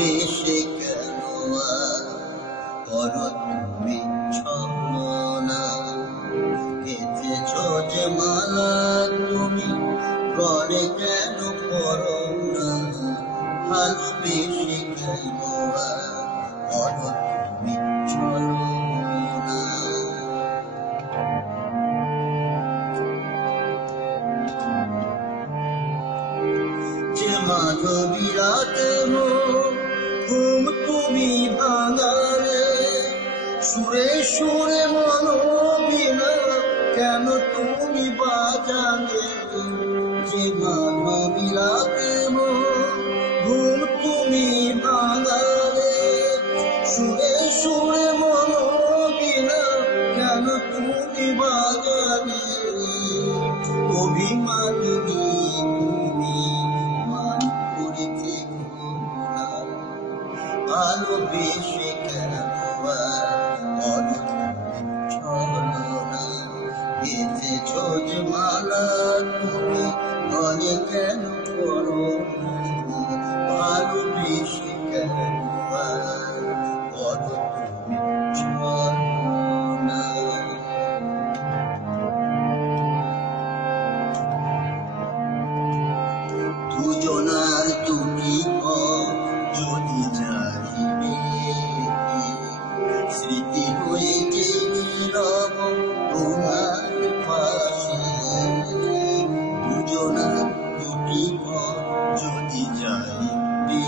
ভালোবেসে কেন করো তুমি ছলনা, গেঁথেছ যে মালা তুমি করে কেন করো না, ভালোবেসে কেন করো তুমি ছলনা। যে মাধবী রাতে ঘুম তুমি ভাঙালে, সুরে সুরে মনোবীণা কেন তুমি বাজালে। যে মাধবী রাতে ঘুম তুমি ভাঙালে, সুরে সুরে মনোবীণা কেন তুমি বাজালে। অভিমানিনী তুমি মান করিতে ভালোবেসে কেন করো ছলনা, গেঁথেছ যে মালা তুমি গলে কেন করো না, ভালোবেসে কেন করো তুমি ছলনা। দুজনার দুটি যদি যাইবে, স্মৃতি হইতে নীরব তোমার পাশে। দুজনার দুটি যদি যাইবে,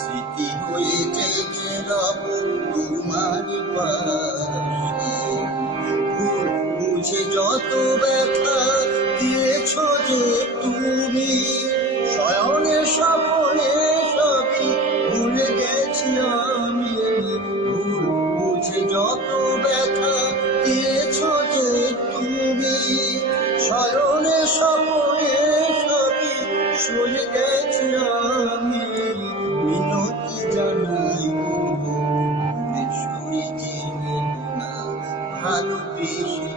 স্মৃতি হইতে নীরব তোমার পাশে। ভুল বুঝে যত ব্যথা দিয়েছ যে তুমি, শয়নে স্বপনে সবই ভুলে গেছি আমি। ভুল বুঝে যত ব্যথা দিয়েছ যে তুমি, শয়নে স্বপনে সবই সয়ে গেছি আমি। মিনতি জানাই সরে যেও না, ভালোবেসে